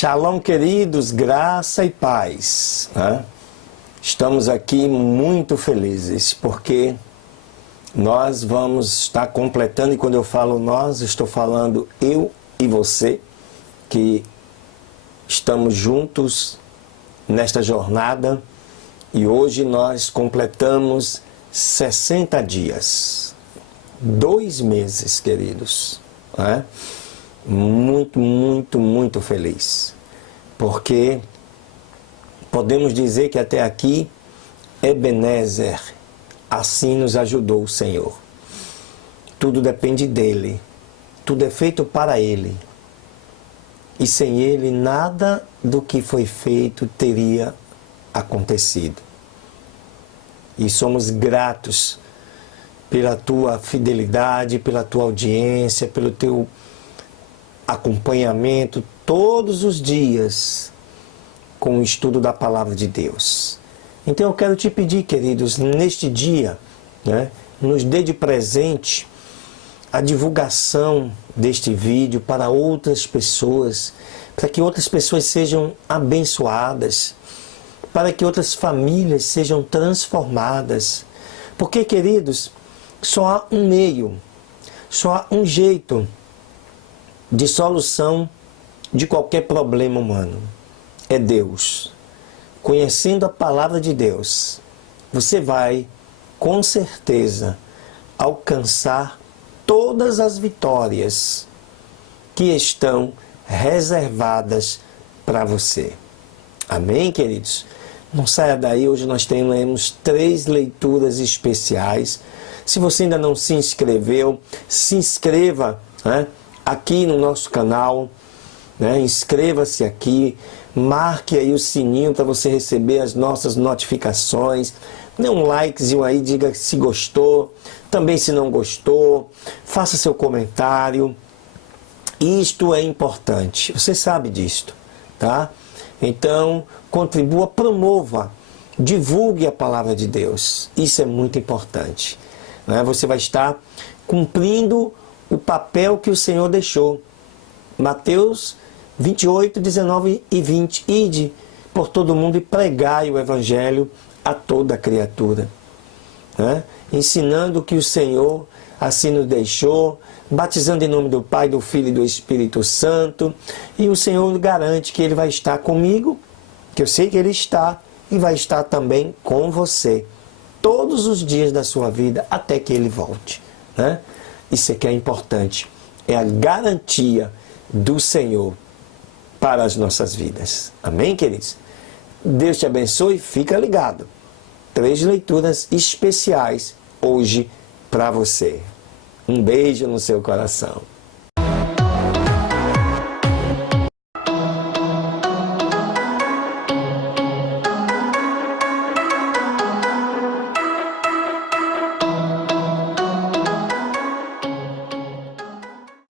Shalom, queridos, graça e paz. Estamos aqui muito felizes porque nós vamos estar completando, e quando eu falo nós, estou falando eu e você, que estamos juntos nesta jornada, e hoje nós completamos 60 dias, 2 meses, queridos. Muito feliz, porque podemos dizer que até aqui, Ebenezer, assim nos ajudou o Senhor. Tudo depende dEle, tudo é feito para Ele, e sem Ele nada do que foi feito teria acontecido. E somos gratos pela tua fidelidade, pela tua audiência, pelo teu acompanhamento todos os dias com o estudo da Palavra de Deus. Então eu quero te pedir, queridos, neste dia, nos dê de presente a divulgação deste vídeo para outras pessoas, para que outras pessoas sejam abençoadas, para que outras famílias sejam transformadas. Porque, queridos, só há um meio, só há um jeito de solução de qualquer problema humano. É Deus. Conhecendo a palavra de Deus, você vai, com certeza, alcançar todas as vitórias que estão reservadas para você. Amém, queridos? Não saia daí, hoje nós temos 3 leituras especiais. Se você ainda não se inscreveu, se inscreva, aqui no nosso canal, inscreva-se aqui, marque aí o sininho para você receber as nossas notificações, dê um likezinho aí, diga se gostou, também se não gostou, faça seu comentário. Isto é importante, você sabe disto, tá? Então, contribua, promova, divulgue a palavra de Deus, isso é muito importante. Você vai estar cumprindo o papel que o Senhor deixou. Mateus 28, 19 e 20. Ide por todo mundo e pregai o Evangelho a toda criatura. Ensinando o que o Senhor assim nos deixou, batizando em nome do Pai, do Filho e do Espírito Santo. E o Senhor garante que Ele vai estar comigo, que eu sei que Ele está, e vai estar também com você todos os dias da sua vida até que Ele volte. Isso aqui é importante, é a garantia do Senhor para as nossas vidas. Amém, queridos? Deus te abençoe, fica ligado. 3 leituras especiais hoje para você. Um beijo no seu coração.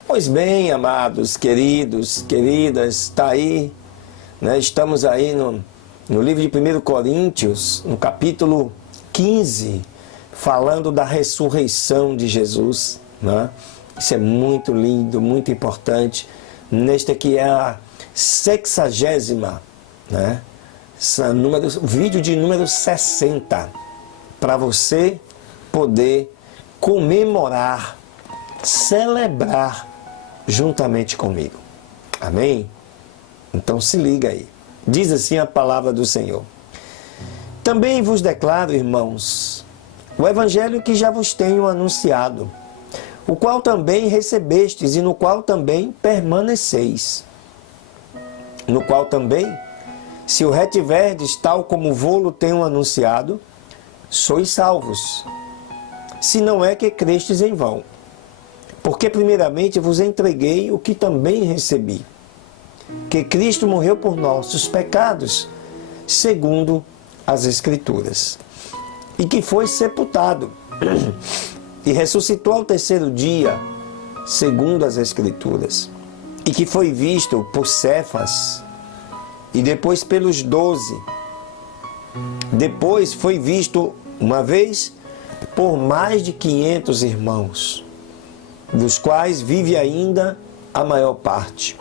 Pois bem, amados, queridos, queridas, está aí, estamos aí no livro de 1 Coríntios, no capítulo 15, falando da ressurreição de Jesus. Isso é muito lindo, muito importante. Neste aqui é a 60ª, vídeo de número 60, para você poder comemorar, celebrar juntamente comigo. Amém? Então se liga aí. Diz assim a palavra do Senhor. Também vos declaro, irmãos, o evangelho que já vos tenho anunciado, o qual também recebestes e no qual também permaneceis. No qual também, se o retiverdes tal como vô-lo tenho anunciado, sois salvos, se não é que crestes em vão. Porque primeiramente vos entreguei o que também recebi, que Cristo morreu por nossos pecados, segundo as Escrituras, e que foi sepultado, e ressuscitou ao 3º dia, segundo as Escrituras, e que foi visto por Cefas, e depois pelos 12, depois foi visto uma vez por mais de 500 irmãos, dos quais vive ainda a maior parte.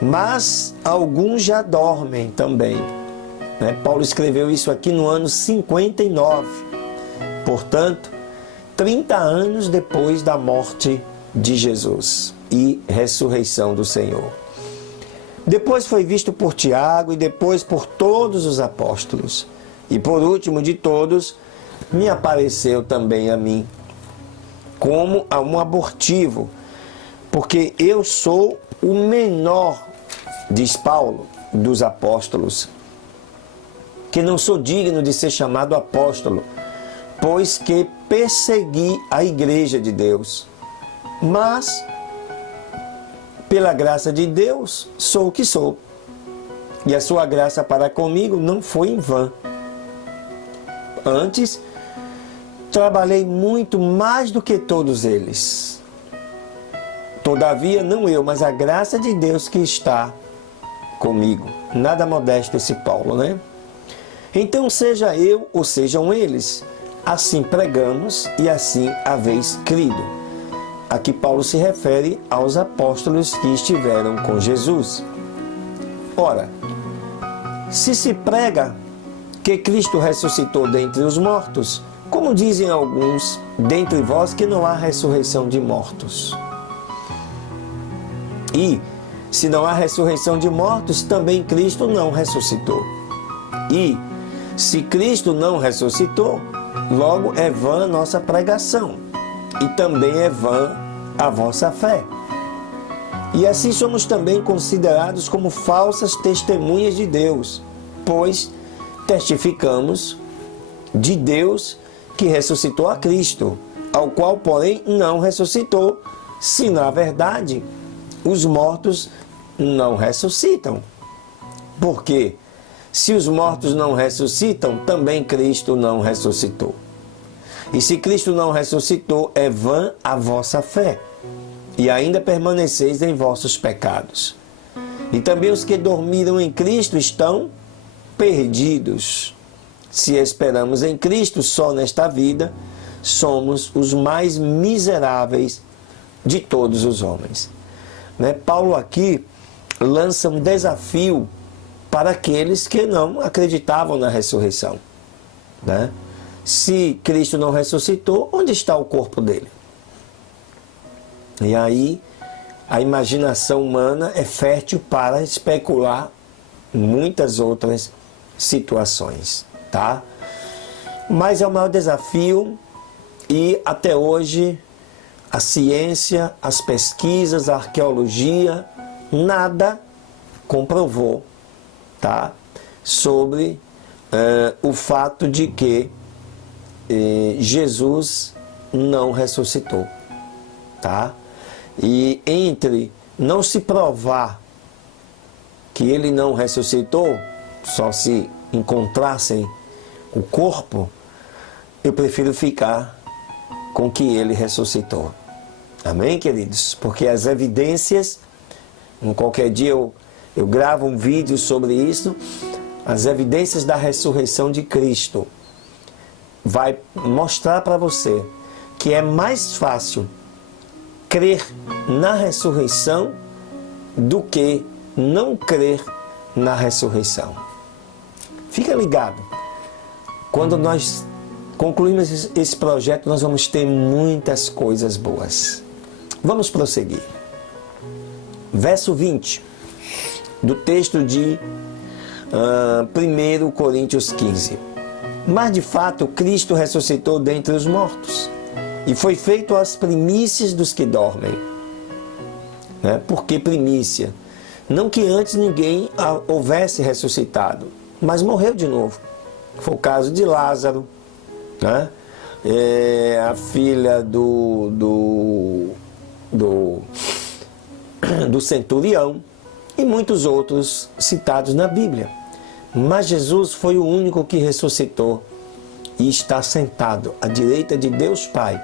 mas alguns já dormem também. Paulo escreveu isso aqui no ano 59, portanto, 30 anos depois da morte de Jesus e ressurreição do Senhor. Depois foi visto por Tiago e depois por todos os apóstolos. E por último de todos, me apareceu também a mim, como a um abortivo, porque eu sou o menor, diz Paulo, dos apóstolos, que não sou digno de ser chamado apóstolo, pois que persegui a igreja de Deus. Mas, pela graça de Deus, sou o que sou. E a sua graça para comigo não foi em vão. Antes, trabalhei muito mais do que todos eles. Todavia, não eu, mas a graça de Deus que está comigo. Nada modesto esse Paulo, né? Então, seja eu ou sejam eles, assim pregamos e assim haveis crido. Aqui Paulo se refere aos apóstolos que estiveram com Jesus. Ora, se prega que Cristo ressuscitou dentre os mortos, como dizem alguns dentre vós que não há ressurreição de mortos. E, se não há ressurreição de mortos, também Cristo não ressuscitou. E, se Cristo não ressuscitou, logo é vã a nossa pregação, e também é vã a vossa fé. E assim somos também considerados como falsas testemunhas de Deus, pois testificamos de Deus que ressuscitou a Cristo, ao qual, porém, não ressuscitou, se na verdade os mortos não ressuscitam. Porque se os mortos não ressuscitam, também Cristo não ressuscitou. E se Cristo não ressuscitou, é vã a vossa fé, e ainda permaneceis em vossos pecados. E também os que dormiram em Cristo estão perdidos. Se esperamos em Cristo só nesta vida, somos os mais miseráveis de todos os homens. Paulo aqui lança um desafio para aqueles que não acreditavam na ressurreição. Se Cristo não ressuscitou, onde está o corpo dele? E aí, a imaginação humana é fértil para especular muitas outras situações, tá? Mas é o maior desafio e até hoje a ciência, as pesquisas, a arqueologia, nada comprovou, tá? Sobre o fato de que Jesus não ressuscitou, tá? E entre não se provar que ele não ressuscitou, só se encontrassem o corpo, eu prefiro ficar com que ele ressuscitou. Amém, queridos? Porque as evidências, em qualquer dia eu gravo um vídeo sobre isso, as evidências da ressurreição de Cristo vai mostrar para você que é mais fácil crer na ressurreição do que não crer na ressurreição. Fica ligado. Quando nós concluirmos esse projeto, nós vamos ter muitas coisas boas. Vamos prosseguir. Verso 20 do texto de 1 Coríntios 15. Mas de fato Cristo ressuscitou dentre os mortos e foi feito as primícias dos que dormem. Por que primícia? Não que antes ninguém houvesse ressuscitado, mas morreu de novo. Foi o caso de Lázaro, a filha do centurião e muitos outros citados na Bíblia. Mas Jesus foi o único que ressuscitou e está sentado à direita de Deus Pai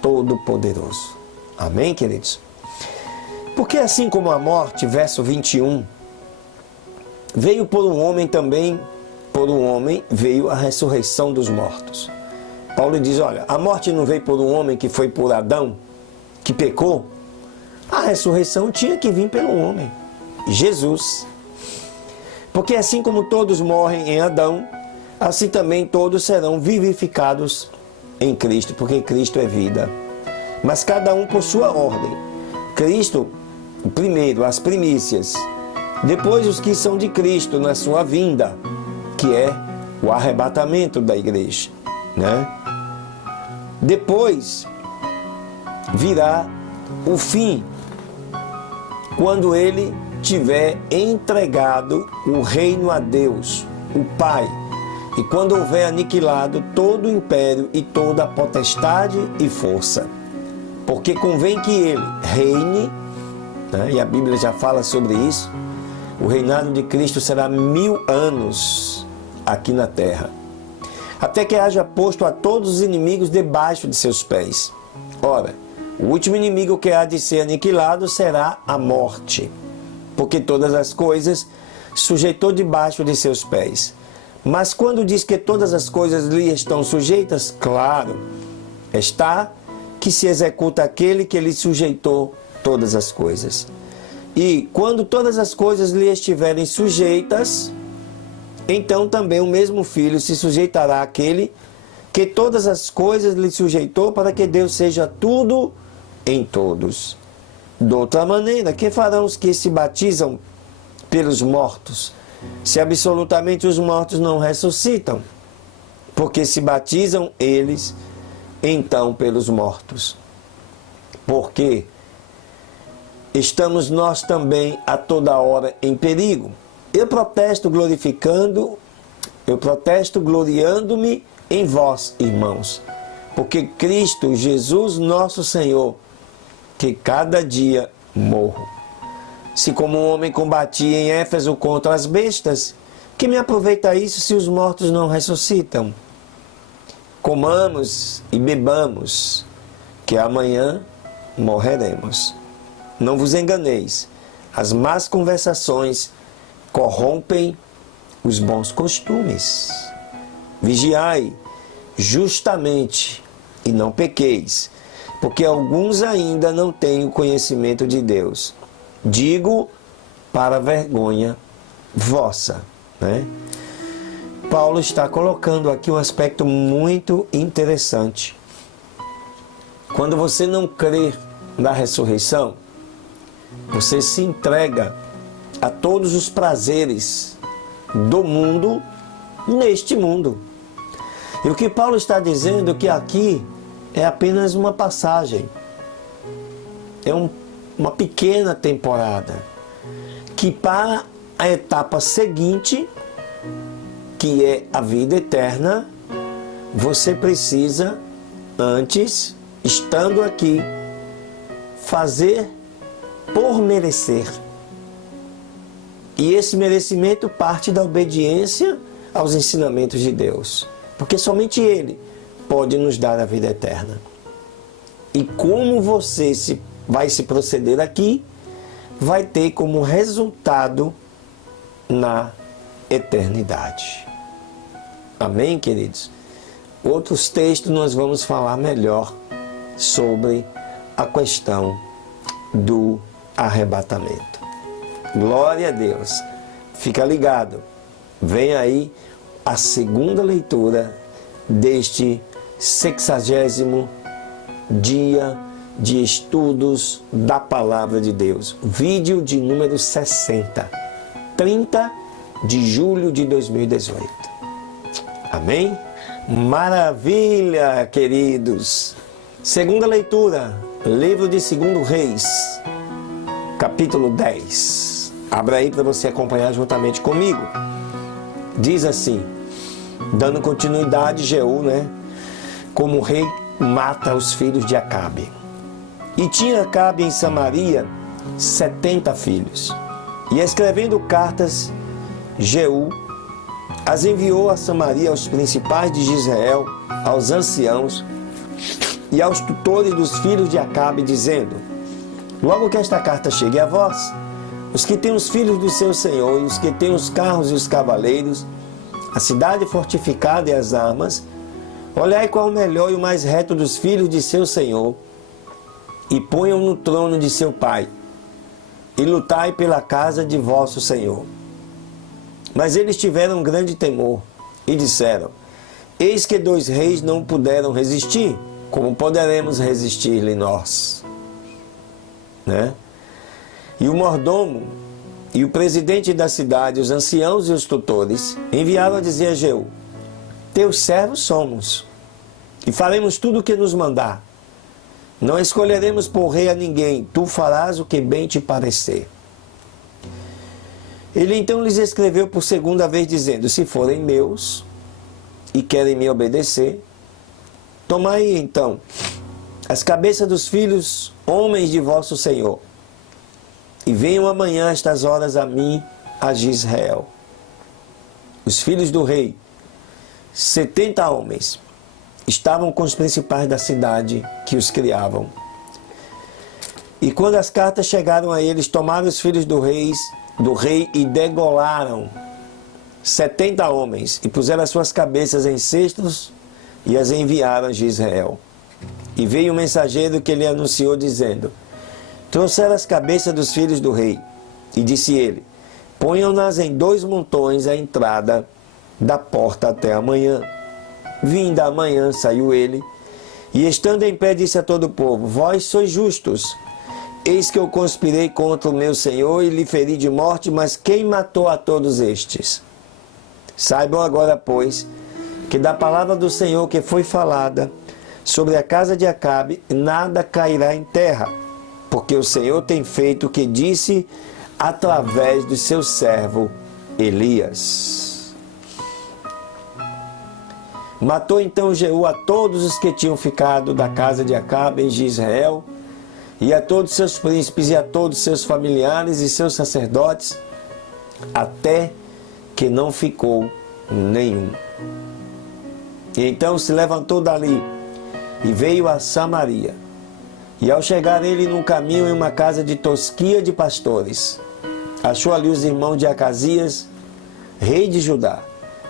Todo-Poderoso. Amém, queridos? Porque assim como a morte, verso 21, veio por um homem também, por um homem veio a ressurreição dos mortos. Paulo diz, olha, a morte não veio por um homem que foi por Adão, que pecou. A ressurreição tinha que vir pelo homem. Jesus. Porque assim como todos morrem em Adão, assim também todos serão vivificados em Cristo, porque Cristo é vida. Mas cada um por sua ordem. Cristo, primeiro, as primícias. Depois os que são de Cristo na sua vinda, que é o arrebatamento da igreja, né? Depois virá o fim, quando ele tiver entregado o reino a Deus, o Pai, e quando houver aniquilado todo o império e toda a potestade e força. Porque convém que ele reine, né? E a Bíblia já fala sobre isso. O reinado de Cristo será 1000 anos aqui na terra, até que haja posto a todos os inimigos debaixo de seus pés. Ora, o último inimigo que há de ser aniquilado será a morte, porque todas as coisas sujeitou debaixo de seus pés. Mas quando diz que todas as coisas lhe estão sujeitas, claro está que se executa aquele que lhe sujeitou todas as coisas. E quando todas as coisas lhe estiverem sujeitas, então também o mesmo Filho se sujeitará àquele que todas as coisas lhe sujeitou, para que Deus seja tudo em todos. De outra maneira, que farão os que se batizam pelos mortos, se absolutamente os mortos não ressuscitam? Porque se batizam eles, então, pelos mortos. Porque estamos nós também a toda hora em perigo. Eu protesto gloriando-me em vós, irmãos, porque Cristo Jesus nosso Senhor, que cada dia morro. Se como um homem combatia em Éfeso contra as bestas, que me aproveita isso se os mortos não ressuscitam? Comamos e bebamos, que amanhã morreremos. Não vos enganeis, as más conversações corrompem os bons costumes. Vigiai justamente e não pequeis, porque alguns ainda não têm o conhecimento de Deus. Digo para vergonha vossa, né? Paulo está colocando aqui um aspecto muito interessante. Quando você não crê na ressurreição, você se entrega a todos os prazeres do mundo neste mundo. E o que Paulo está dizendo é que aqui é apenas uma passagem. É uma pequena temporada. Que para a etapa seguinte, que é a vida eterna, você precisa, antes, estando aqui, fazer por merecer. E esse merecimento parte da obediência aos ensinamentos de Deus. Porque somente Ele pode nos dar a vida eterna. E como você vai se proceder aqui, vai ter como resultado na eternidade. Amém, queridos? Outros textos nós vamos falar melhor sobre a questão do arrebatamento. Glória a Deus. Fica ligado. Vem aí a segunda leitura deste 60º dia de estudos da Palavra de Deus. Vídeo de número 60, 30 de julho de 2018. Amém? Maravilha, queridos! Segunda leitura, livro de 2 Reis, capítulo 10. Abra aí para você acompanhar juntamente comigo. Diz assim, dando continuidade, Jeú, como rei, mata os filhos de Acabe. E tinha Acabe em Samaria 70 filhos. E escrevendo cartas, Jeú as enviou a Samaria aos principais de Israel, aos anciãos e aos tutores dos filhos de Acabe, dizendo: logo que esta carta chegue a vós, os que têm os filhos do seu senhor e os que têm os carros e os cavaleiros, a cidade fortificada e as armas, olhai qual o melhor e o mais reto dos filhos de seu senhor, e ponham no trono de seu pai. e lutai pela casa de vosso Senhor. Mas eles tiveram grande temor e disseram: eis que 2 reis não puderam resistir, como poderemos resistir-lhe nós? Né? E o mordomo e o presidente da cidade, os anciãos e os tutores, enviaram a dizer a Jeú: teus servos somos, e faremos tudo o que nos mandar. Não escolheremos por rei a ninguém, tu farás o que bem te parecer. Ele então lhes escreveu por 2ª vez, dizendo: se forem meus e querem me obedecer, tomai então as cabeças dos filhos, homens de vosso Senhor, e venham amanhã a estas horas a mim, a Israel. Os filhos do rei, 70 homens, estavam com os principais da cidade que os criavam. E quando as cartas chegaram a eles, tomaram os filhos do rei e degolaram 70 homens, e puseram as suas cabeças em cestos e as enviaram a Israel. E veio um mensageiro que lhe anunciou, dizendo: trouxeram as cabeças dos filhos do rei. E disse ele: ponham-nas em 2 montões à entrada da porta até amanhã. Vinda amanhã, saiu ele, e estando em pé disse a todo o povo: vós sois justos. Eis que eu conspirei contra o meu senhor e lhe feri de morte, mas quem matou a todos estes? Saibam agora, pois, que da palavra do Senhor que foi falada sobre a casa de Acabe, nada cairá em terra, porque o Senhor tem feito o que disse através do seu servo Elias. Matou então Jeú a todos os que tinham ficado da casa de Acabe em Israel, e a todos seus príncipes, e a todos seus familiares e seus sacerdotes, até que não ficou nenhum. E então se levantou dali e veio a Samaria. E ao chegar ele num caminho em uma casa de tosquia de pastores, achou ali os irmãos de Acasias, rei de Judá,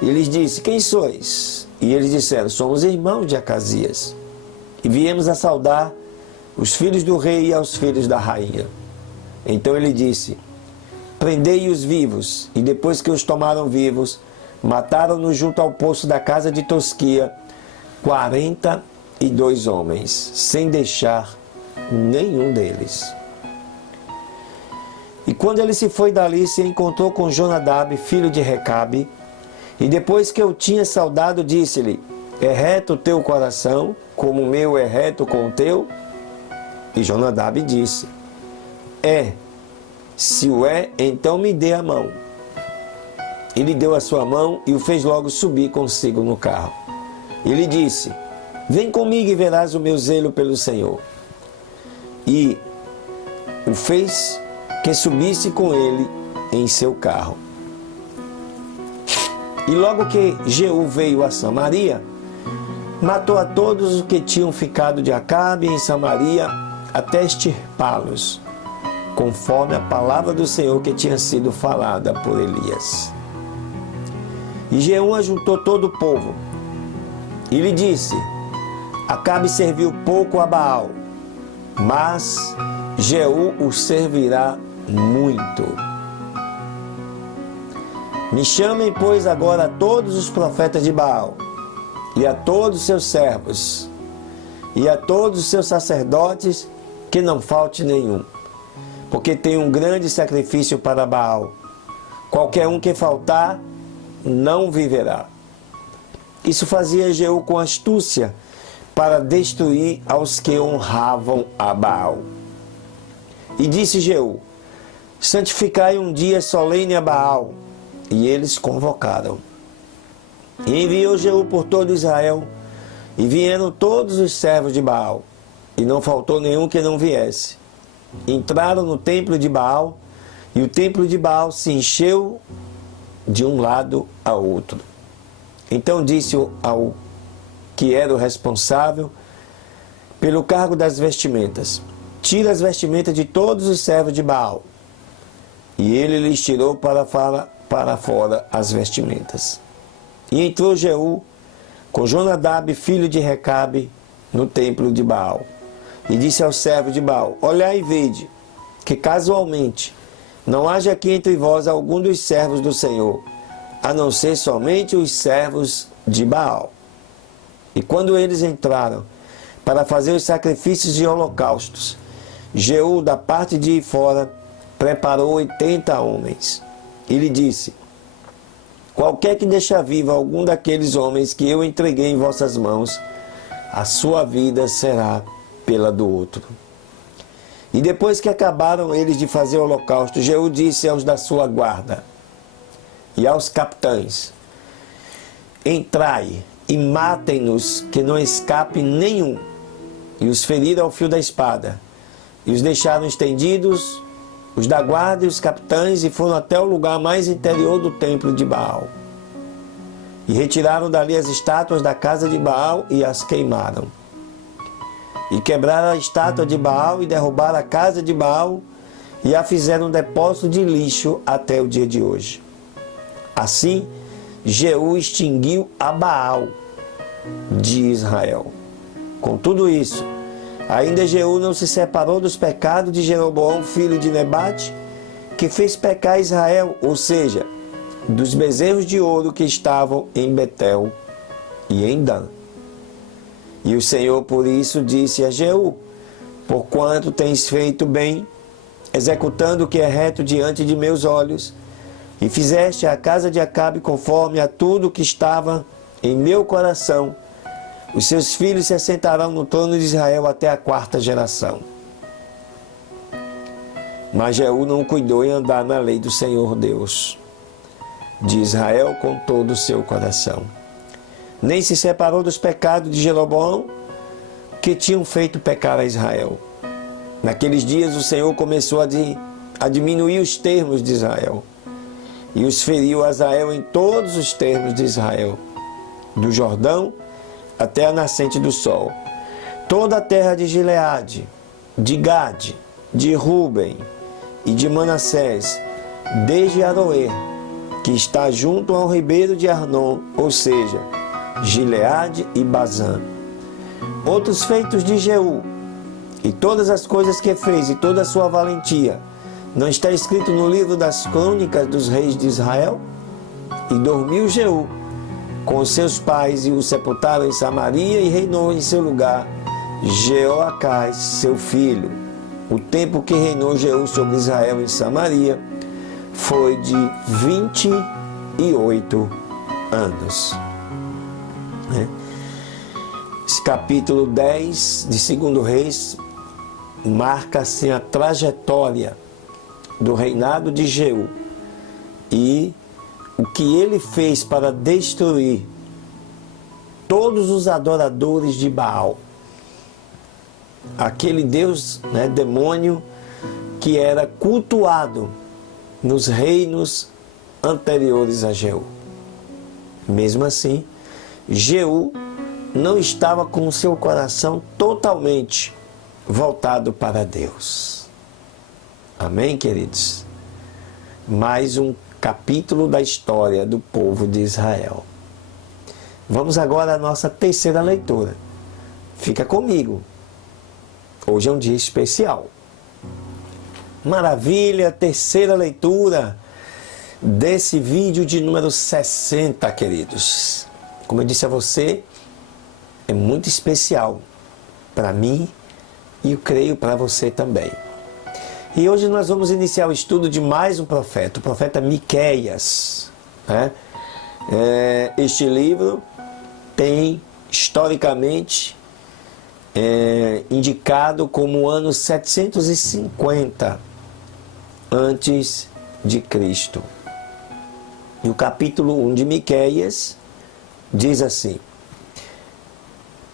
e lhes disse: quem sois? E eles disseram: somos irmãos de Acasias, e viemos a saudar os filhos do rei e aos filhos da rainha. Então ele disse: prendei-os vivos. E depois que os tomaram vivos, mataram-nos junto ao poço da casa de tosquia 42 homens, sem deixar nenhum deles. E quando ele se foi dali, se encontrou com Jonadab, filho de Recabe, e depois que eu tinha saudado, disse-lhe: é reto o teu coração, como o meu é reto com o teu? E Jonadab disse: é. Se o é, então me dê a mão. Ele deu a sua mão e o fez logo subir consigo no carro. Ele disse: vem comigo e verás o meu zelo pelo Senhor. E o fez que subisse com ele em seu carro. E logo que Jeú veio a Samaria, matou a todos os que tinham ficado de Acabe em Samaria, até extirpá-los, conforme a palavra do Senhor que tinha sido falada por Elias. E Jeú ajuntou todo o povo e lhe disse: Acabe serviu pouco a Baal, mas Jeú o servirá muito. Me chamem, pois, agora a todos os profetas de Baal, e a todos os seus servos, e a todos os seus sacerdotes, que não falte nenhum, porque tem um grande sacrifício para Baal. Qualquer um que faltar, não viverá. Isso fazia Jeú com astúcia, para destruir aos que honravam a Baal. E disse Jeú: santificai um dia solene a Baal. E eles convocaram. E enviou Jeú por todo Israel, e vieram todos os servos de Baal, e não faltou nenhum que não viesse. Entraram no templo de Baal, e o templo de Baal se encheu de um lado a outro. Então disse ao que era o responsável pelo cargo das vestimentas: tira as vestimentas de todos os servos de Baal. E ele lhes tirou para fora as vestimentas. E entrou Jeú com Jonadab, filho de Recabe, no templo de Baal. E disse aos servos de Baal: olhai e vede. que casualmente não haja aqui entre vós algum dos servos do Senhor, a não ser somente os servos de Baal. E quando eles entraram para fazer os sacrifícios de holocaustos, Jeú, da parte de fora, preparou 80 homens. E lhe disse: qualquer que deixar vivo algum daqueles homens que eu entreguei em vossas mãos, a sua vida será pela do outro. E depois que acabaram eles de fazer o holocausto, Jeú disse aos da sua guarda e aos capitães: entrai e matem-nos, que não escape nenhum. E os feriram ao fio da espada, e os deixaram estendidos, os da guarda e os capitães, e foram até o lugar mais interior do templo de Baal. E retiraram dali as estátuas da casa de Baal e as queimaram. E quebraram a estátua de Baal e derrubaram a casa de Baal e a fizeram um depósito de lixo até o dia de hoje. Assim, Jeú extinguiu a Baal de Israel. Com tudo isso, ainda Jeú não se separou dos pecados de Jeroboão, filho de Nebate, que fez pecar Israel, ou seja, dos bezerros de ouro que estavam em Betel e em Dan. E o Senhor por isso disse a Jeú: porquanto tens feito bem, executando o que é reto diante de meus olhos, e fizeste a casa de Acabe conforme a tudo que estava em meu coração, os seus filhos se assentarão no trono de Israel até a 4ª geração. Mas Jeú não cuidou em andar na lei do Senhor Deus de Israel com todo o seu coração, nem se separou dos pecados de Jeroboão, que tinham feito pecar a Israel. Naqueles dias o Senhor começou a diminuir os termos de Israel, e os feriu a Israel em todos os termos de Israel, do Jordão até a nascente do sol. Toda a terra de Gileade, de Gade, de Ruben e de Manassés, desde Aroer, que está junto ao ribeiro de Arnon, ou seja, Gileade e Bazã. Outros feitos de Jeú, e todas as coisas que fez, e toda a sua valentia, não está escrito no livro das crônicas dos reis de Israel? E dormiu Jeú com os seus pais, e o sepultaram em Samaria, e reinou em seu lugar Jeoacás, seu filho. O tempo que reinou Jeú sobre Israel em Samaria foi de 28 anos. Esse capítulo 10 de 2 Reis marca assim a trajetória do reinado de Jeú e o que ele fez para destruir todos os adoradores de Baal, aquele deus, demônio, que era cultuado nos reinos anteriores a Jeú. Mesmo assim, Jeú não estava com o seu coração totalmente voltado para Deus. Amém, queridos? Mais um capítulo da história do povo de Israel. Vamos agora à nossa terceira leitura. Fica comigo. Hoje é um dia especial. Maravilha, terceira leitura desse vídeo de número 60, queridos. Como eu disse a você, é muito especial para mim e eu creio para você também. E hoje nós vamos iniciar o estudo de mais um profeta, o profeta Miqueias. Este livro tem, historicamente, indicado como o ano 750 antes de Cristo. E o capítulo 1 de Miqueias diz assim: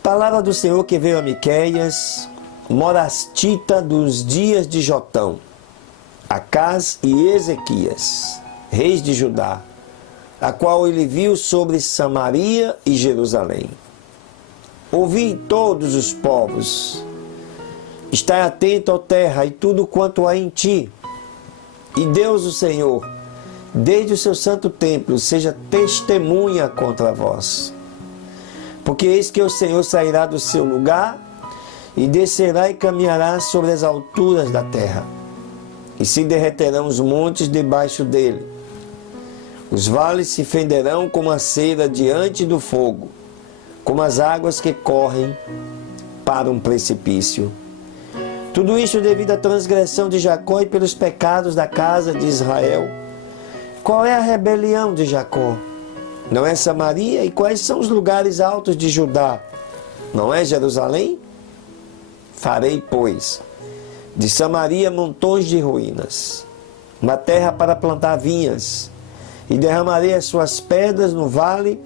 palavra do Senhor que veio a Miqueias, morastita dos dias de Jotão, Acás e Ezequias, reis de Judá, a qual ele viu sobre Samaria e Jerusalém. Ouvi todos os povos, estai atento, ó terra, e tudo quanto há em ti. E Deus, o Senhor, desde o seu santo templo, seja testemunha contra vós. Porque eis que o Senhor sairá do seu lugar, e descerá e caminhará sobre as alturas da terra. e se derreterão os montes debaixo dele. Os vales se fenderão como a cera diante do fogo, como as águas que correm para um precipício. Tudo isso devido à transgressão de Jacó e pelos pecados da casa de Israel. Qual é a rebelião de Jacó? Não é Samaria? E quais são os lugares altos de Judá? Não é Jerusalém? Farei, pois, de Samaria montões de ruínas, uma terra para plantar vinhas, e derramarei as suas pedras no vale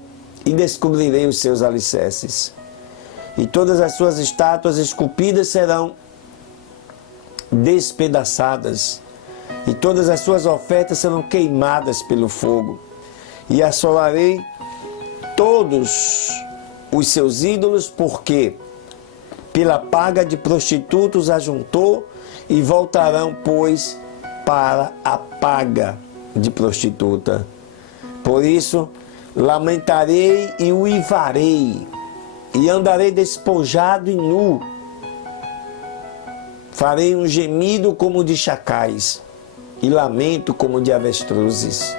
e descobrirei os seus alicerces. E todas as suas estátuas esculpidas serão despedaçadas, e todas as suas ofertas serão queimadas pelo fogo. E assolarei todos os seus ídolos, porque pela paga de prostitutos ajuntou, e voltarão, pois, para a paga de prostituta. Por isso, lamentarei e uivarei, e andarei despojado e nu. Farei um gemido como de chacais, e lamento como de avestruzes.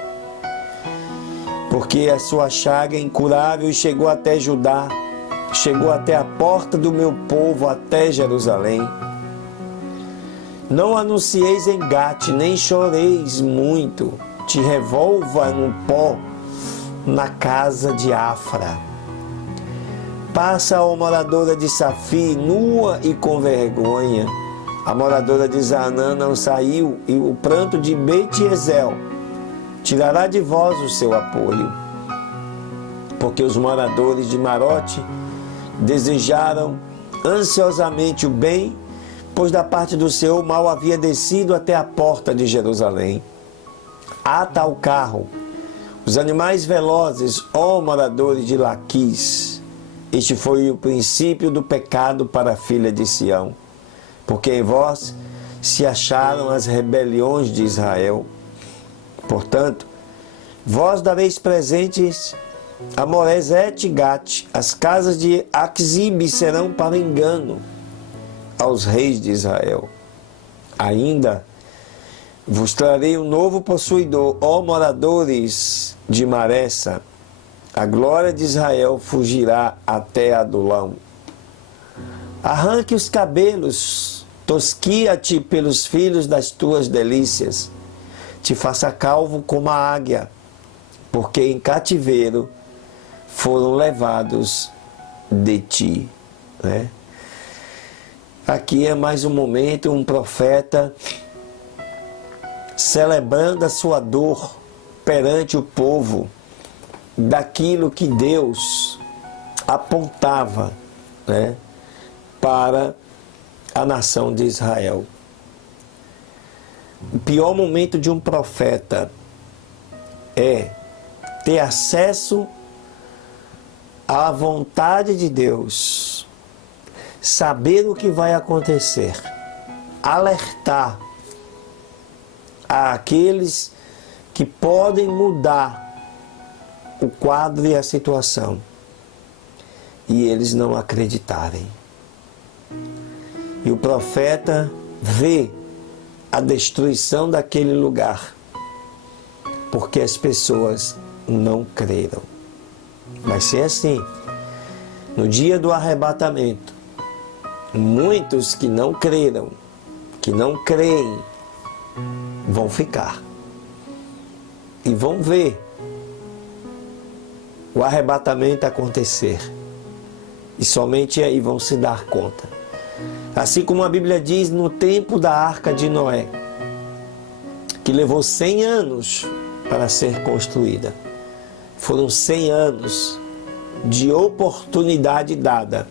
Porque a sua chaga é incurável e chegou até Judá, chegou até a porta do meu povo, até Jerusalém. Não anuncieis engate, nem choreis muito, te revolva no pó na casa de Afra. Passa a moradora de Safi, nua e com vergonha. A moradora de Zanã não saiu, e o pranto de Bet-Ezel tirará de vós o seu apoio. Porque os moradores de Marote desejaram ansiosamente o bem, pois da parte do Senhor o mal havia descido até a porta de Jerusalém. Ata o carro, os animais velozes, ó moradores de Laquis. Este foi o princípio do pecado para a filha de Sião, porque em vós se acharam as rebeliões de Israel. Portanto, vós dareis presentes a Moresete e Gate, as casas de Axibe serão para engano aos reis de Israel. Ainda vos trarei um novo possuidor, ó moradores de Maressa. A glória de Israel fugirá até Adulão. Arranque os cabelos, tosquia-te pelos filhos das tuas delícias. Te faça calvo como a águia, porque em cativeiro foram levados de ti. Né? Aqui é mais um momento, um profeta celebrando a sua dor perante o povo, daquilo que Deus apontava, né, para a nação de Israel. O pior momento de um profeta é ter acesso à vontade de Deus, saber o que vai acontecer, alertar àqueles que podem mudar o quadro e a situação, e eles não acreditarem. E o profeta vê a destruição daquele lugar, porque as pessoas não creram. Vai ser assim. No dia do arrebatamento, muitos que não creram, que não creem, vão ficar. E vão ver o arrebatamento acontecer. E somente aí vão se dar conta. Assim como a Bíblia diz no tempo da arca de Noé, que levou 100 anos para ser construída. Foram 100 anos de oportunidade dada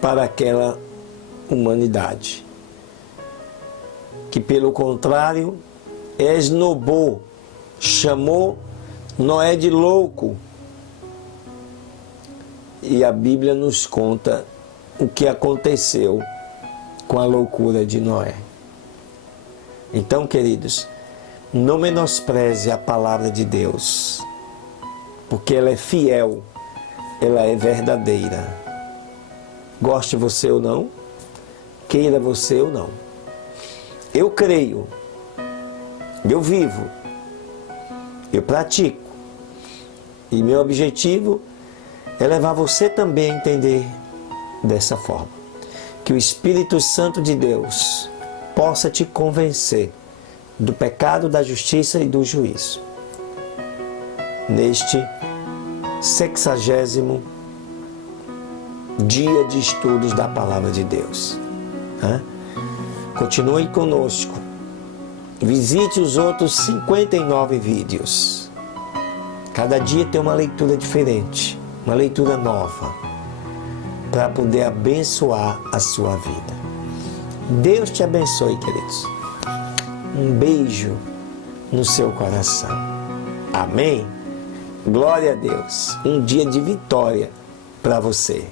para aquela humanidade, que pelo contrário esnobou, chamou Noé de louco. E a Bíblia nos conta o que aconteceu com a loucura de Noé. Então, queridos, não menospreze a palavra de Deus, porque ela é fiel, ela é verdadeira. Goste você ou não, queira você ou não. Eu creio Eu vivo, eu pratico. E meu objetivo é levar você também a entender dessa forma. Que o Espírito Santo de Deus possa te convencer do pecado, da justiça e do juízo. Neste 60º dia de estudos da Palavra de Deus. Continue conosco. Visite os outros 59 vídeos. Cada dia tem uma leitura diferente, uma leitura nova, para poder abençoar a sua vida. Deus te abençoe, queridos. Um beijo no seu coração. Amém? Glória a Deus. Um dia de vitória para você.